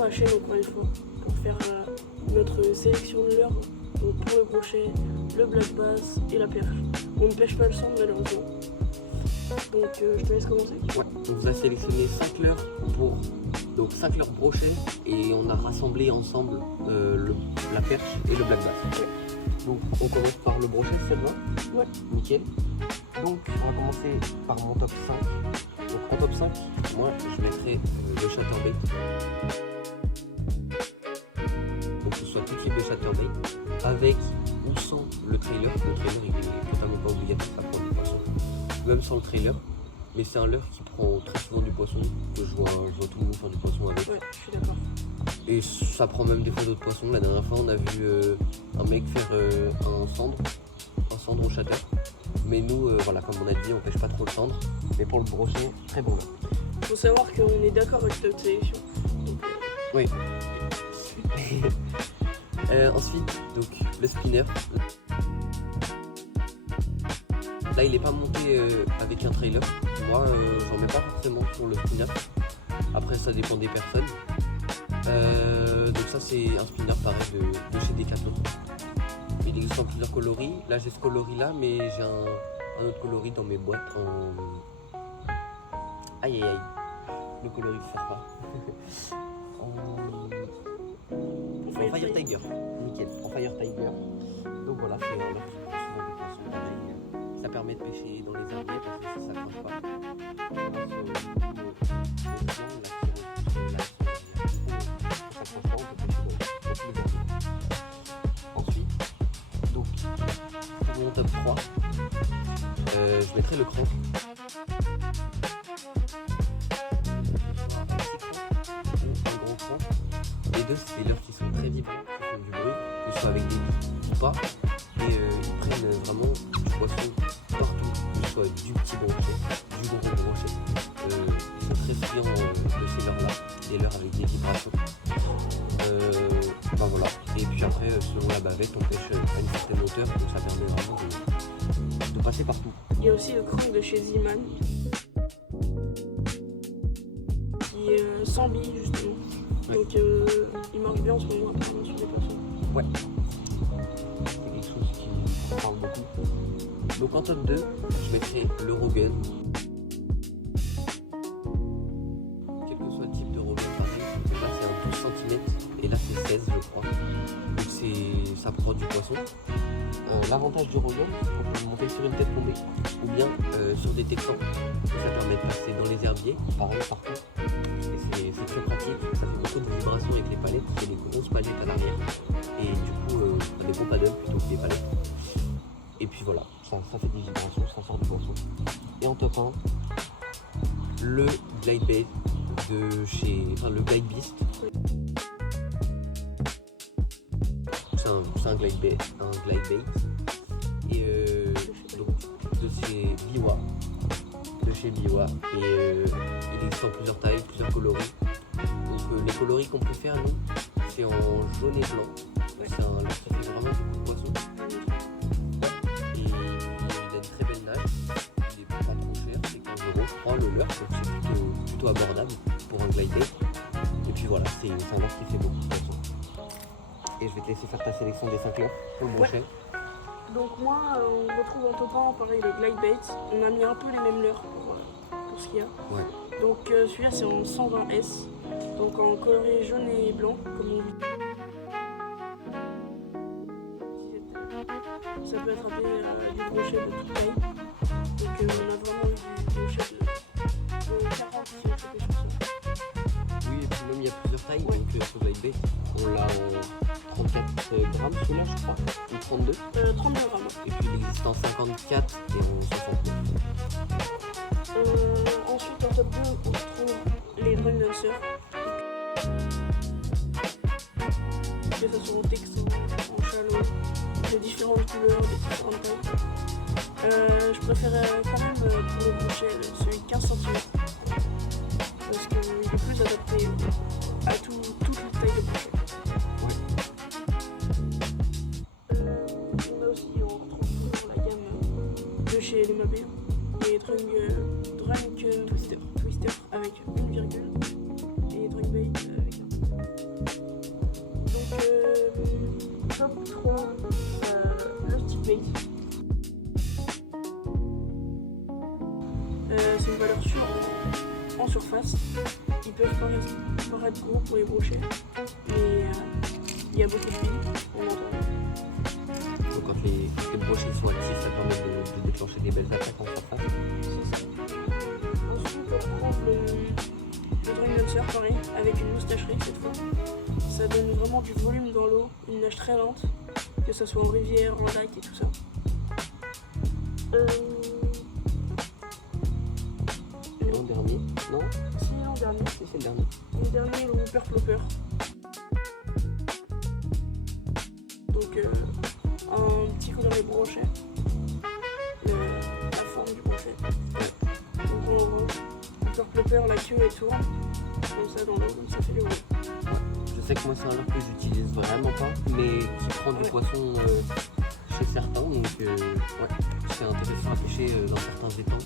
à la chaîne encore une fois pour faire notre sélection de leurre. Donc pour le brochet, le black bass et la perche. On ne pêche pas le sang malheureusement. Donc je te laisse commencer. Ouais. On vous a sélectionné 5 leurres pour donc 5 leurres brochets et on a rassemblé ensemble la perche et le black bass. Ouais. Donc on commence par le brochet, c'est bon? Ouais. Nickel. Donc on va commencer par mon top 5. Donc en top 5, moi je mettrai le chatterbait. Donc ce soit tout type de chatterbait avec ou sans le trailer. Le trailer il est totalement pas obligatoire, ça prend du poisson. Même sans le trailer. Mais c'est un leurre qui prend très souvent du poisson, que je vois tout le monde faire du poisson avec. Ouais, je suis d'accord. Et ça prend même des fois d'autres poissons. La dernière fois on a vu un mec faire un cendre au chatter. Mais nous, voilà, comme on a dit, on pêche pas trop le cendre. Mais pour le brochet, très bon leurre. Faut savoir qu'on est d'accord avec notre sélection. Oui. Ensuite, donc le spinner. Là, il n'est pas monté avec un trailer. Moi, j'en mets pas forcément sur le spinner. Après, ça dépend des personnes. Donc ça, c'est un spinner pareil de chez Decathlon. Il existe en plusieurs coloris. Là, j'ai ce coloris-là, mais j'ai un autre coloris dans mes boîtes en... Aïe, aïe, aïe. Le coloris ne sert pas. En Fire Tiger. Nickel. En Fire Tiger. Donc voilà, c'est un leurre qui prend souvent du poisson. Pareil, ça permet de pêcher dans les herbiers parce que ça ne coince pas. Ensuite, donc pour mon top 3, je mettrai le crank. Un gros crank. Les deux, c'est des leurres qui sont très vibrants, qui font du bruit, que ce soit avec des billes ou pas. Et ils prennent vraiment du poisson partout, que ce soit du petit brochet, du gros brochet. Ils sont très friands de ces leurres-là, des leurres avec des vibrations. Ben voilà. Et puis après, selon la bavette, on pêche à une certaine hauteur, donc ça permet vraiment de passer partout. Il y a aussi le crank de chez Ziman qui est sans billes justement. Ouais. Donc il marche bien en ce moment apparemment sur les poissons. Ouais. C'est quelque chose qui me parle beaucoup. Donc en top 2, je mettrai le Rogun. Quel que soit le type de Rogun, pareil. Là c'est un 12 cm et là c'est 16 je crois. Donc ça prend du poisson. L'avantage du Rogun, c'est qu'on peut le monter sur une tête tombée ou bien sur des texans. Ça permet de passer dans les herbiers, pareil partout. Et c'est très pratique, ça fait beaucoup de vibrations avec les palettes, c'est des grosses palettes à l'arrière. Et du coup, ça des bons paddles plutôt que des palettes. Et puis voilà, ça fait des vibrations, ça sort du poisson. Et en top 1, le glide bait de chez... Enfin, le glide beast. C'est un glide bait. Et donc, de chez Biwa. Chez Biwa. Et il existe en plusieurs tailles, plusieurs coloris. Donc les coloris qu'on préfère, nous, c'est en jaune et blanc. C'est un leurre qui fait vraiment beaucoup de poissons. Et il a une très belle nage. Il est pas trop cher, c'est 15 € je crois le leurre, donc c'est plutôt abordable pour un glide bait. Et puis voilà, c'est un leurre qui fait beaucoup de poissons. Et je vais te laisser faire ta sélection des 5 leurres pour le brochet. Donc moi, on retrouve en top 1 pareil les glide baits. On a mis un peu les mêmes leurres pour ce qu'il y a. Ouais. Donc celui-là c'est en 120S. Donc en coloré jaune et blanc, comme on dit. Ça peut attraper du brochet de toute taille. Donc on a vraiment du brochet de 40 si on fait sur ça. Oui, et puis même il y a plusieurs tailles. Ouais. Donc sur glide bait, on l'a en 34 grammes celui-là je crois, ou 32. 32 grammes. Et puis il existe en 54 et en 69. Ensuite en top 2 on retrouve les Drum Dancer. Que ce soit en texan, en chalot, de différentes couleurs, de différentes tailles. Je préférais quand même pour le brochet celui de 15 cm. Parce qu'il est plus adapté à toutes les tailles de brochet. On retrouve toujours la gamme de chez LMAB, les Drunk Twister avec une virgule et Drunk Bait avec un. surface. Ils peuvent paraître gros pour les brochets, mais il y a beaucoup de piles, on entend. Donc quand les brochets sont actifs, ça permet de déclencher des belles attaques en surface. C'est ça. Ensuite, on peut prendre le drawing dancer, pareil, avec une moustacherie cette fois. Ça donne vraiment du volume dans l'eau, une nage très lente, que ce soit en rivière, en lac et tout ça. L'an dernier, non? Si, l'an dernier. Si, c'est le dernier. Le dernier, le Whooper Plopper. Donc, un petit coup dans les brochets. La forme du brochet. Donc, Whooper Plopper, la queue et tout. Comme ça dans l'eau, comme ça fait du bruit. Je sais que moi, c'est un leurre que j'utilise vraiment pas, mais qui prend du poisson chez certains. Donc, ouais, c'est intéressant à pêcher dans certains étangs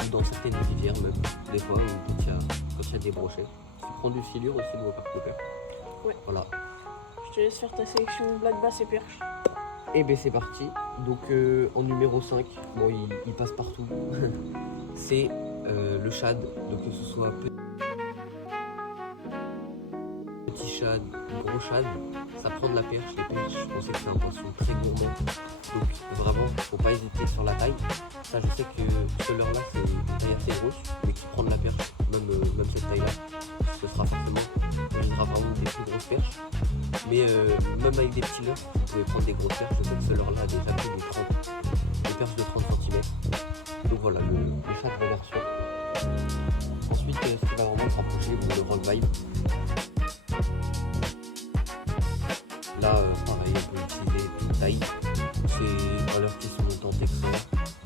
ou dans certaines rivières, même des fois, quand il y a des brochets. Qui prend du silure aussi, le Whooper Plopper. Ouais. Voilà. Je te laisse faire ta sélection black bass et perche. Et ben c'est parti. Donc en numéro 5, bon il passe partout. C'est le shad, donc que ce soit petit shad, gros shad, ça prend de la perche. Les perches, on sait que c'est un poisson très gourmand. Donc vraiment, faut pas hésiter sur la taille. Ça, je sais que ce leurre là c'est une taille assez grosse, mais qui prend de la perche, même cette taille là. Ce sera forcément, on viendra vraiment des plus grosses perches. Mais même avec des petits leurres, vous pouvez prendre des grosses perches. Je sais que ce leurre là a déjà pris des perches de 30 cm. Donc voilà, le shad va l'air sûr. Ensuite, ce qui va vraiment se rapprocher, le rock vibe. Là, pareil, on peut utiliser toute taille. C'est un leurre qui se monte en texan,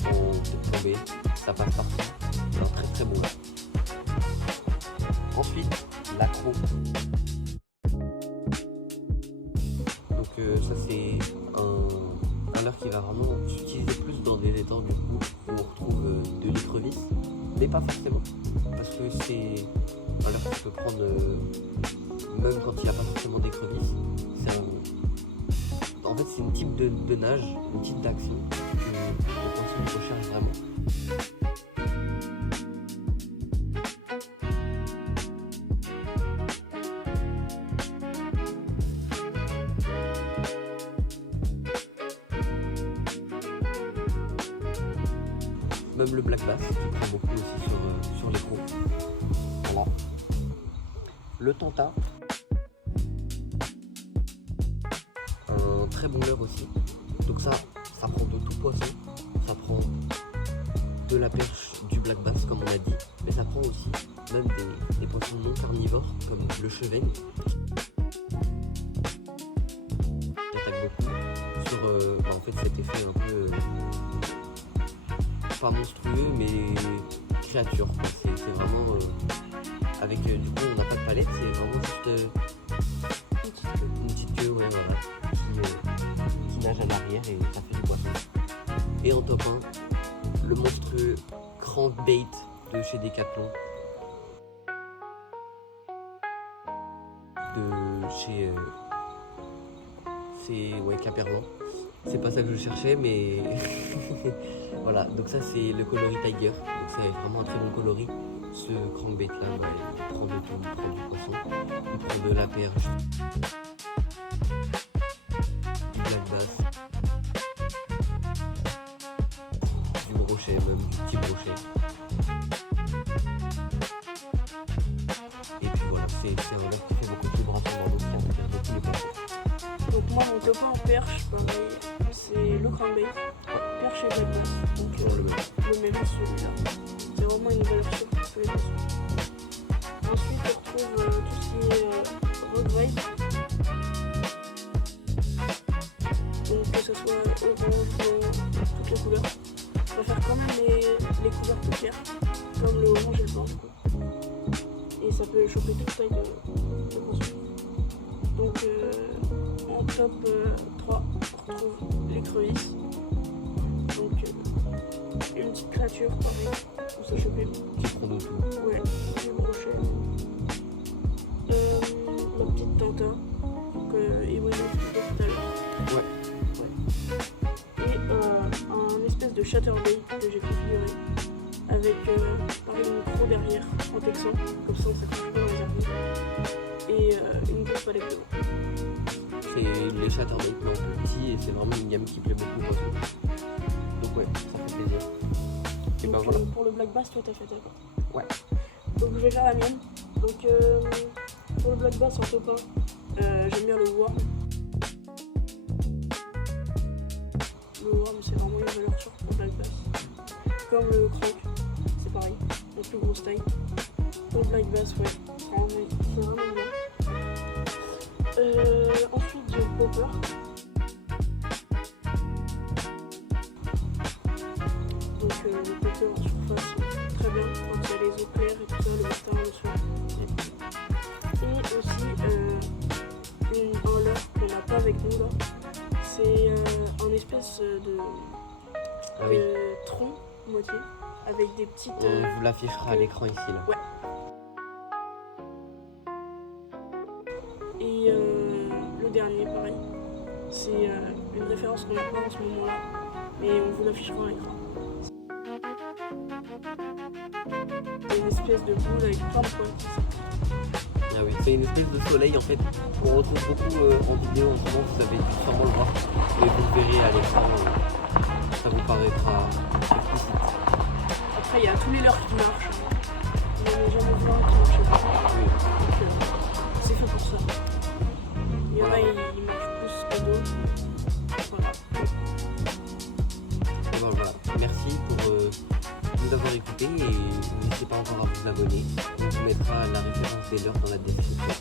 en tombée, ça passe partout. C'est un très très bon leurre. Ensuite, l'accro. Donc ça c'est un leurre qui va vraiment s'utiliser plus dans des étangs du coup où on retrouve de l'écrevisse, mais pas forcément. Parce que c'est un leurre qui peut prendre, même quand il n'y a pas forcément d'écrevisse, en fait c'est une type de nage, une type d'action que le poisson recherche vraiment. Même le black bass qui prend beaucoup aussi sur les gros. Voilà. Le tanta. Un très bon leurre aussi. Donc ça prend de tout poisson. Ça prend de la perche, du black bass comme on a dit. Mais ça prend aussi même des poissons non carnivores comme le cheveigne. J'attaque beaucoup sur en fait cet effet un peu... pas monstrueux mais créature. C'est vraiment avec du coup on n'a pas de palette, c'est vraiment juste une petite queue, ouais, voilà, qui nage à l'arrière et ça fait du poisson. Et en top 1, le monstrueux crankbait de chez Decathlon, de chez c'est ouais Caperlan. C'est pas ça que je cherchais, mais voilà. Donc ça c'est le coloris Tiger. Donc c'est vraiment un très bon coloris. Ce crankbait là, bah, il prend de tout, il prend du poisson, il prend de la perche, du black bass, du brochet, même du petit brochet. Et puis voilà, c'est un leurre qui fait beaucoup de vibrations dans l'eau, qui intègre beaucoup les poissons. Donc moi mon top 1 en perche, pareil, c'est le crankbait, perche et black bass. Donc le même celui-là. C'est vraiment une valeur sûre pour tous les poissons. Ensuite on retrouve tout ce qui est road vibe. Donc que ce soit orange, blanc, toutes les couleurs. Je préfère quand même les couleurs plus claires, comme le orange et le blanc du coup. Et ça peut choper toute taille de poisson. Donc en top 3, on retrouve l'écrevisse. Donc une petite créature pareil, pour se choper. Qui prend de tout. Ouais, du brochet. La petite tanta que Ewan a expliqué tout à l'heure. Ouais. Et un espèce de chatterbait que j'ai fait figurer avec pareil et le micro derrière en texan, comme ça on s'accroche bien réservé. Et une grosse palette devant. C'est les Chattermate mais en plus petit et c'est vraiment une gamme qui plaît beaucoup aux oiseaux. Donc ouais, ça fait plaisir. Et Donc, ben voilà. pour le black bass, toi t'as fait d'accord. Ouais. Donc je vais faire la mienne. Donc pour le black bass en top 1, j'aime bien le worm. Le worm c'est vraiment une valeur sûre pour le black bass. Comme le croc, c'est pareil, la plus grosse taille. Pour le black bass, ouais, c'est vraiment bien. Ensuite j'ai le popper. Donc le popper en surface, très bien quand il y a les eaux claires et tout ça, le matin, le soir. Et aussi un leurre qu'on n'a pas avec nous là. C'est un espèce de tronc moitié avec des petites. On vous l'affichera à l'écran ici là. Ouais. Et le dernier, pareil. C'est une référence qu'on n'a pas en ce moment-là, mais on vous l'affichera à l'écran. C'est une espèce de boule avec plein de points. Ah oui, c'est une espèce de soleil en fait qu'on retrouve beaucoup en vidéo en ce moment, vous avez dû sûrement le voir, mais vous le verrez à l'écran, ça vous paraîtra explicite. Après, il y a tous les leurres qui marchent. Il n'y en a jamais vu un qui marche pas. Oui. Donc, c'est fait pour ça. Il y en a, ils marchent plus que d'autres. Voilà. Et ben voilà, merci pour nous avoir écoutés et n'hésitez pas encore à vous abonner. On vous mettra la référence des leurres dans la description.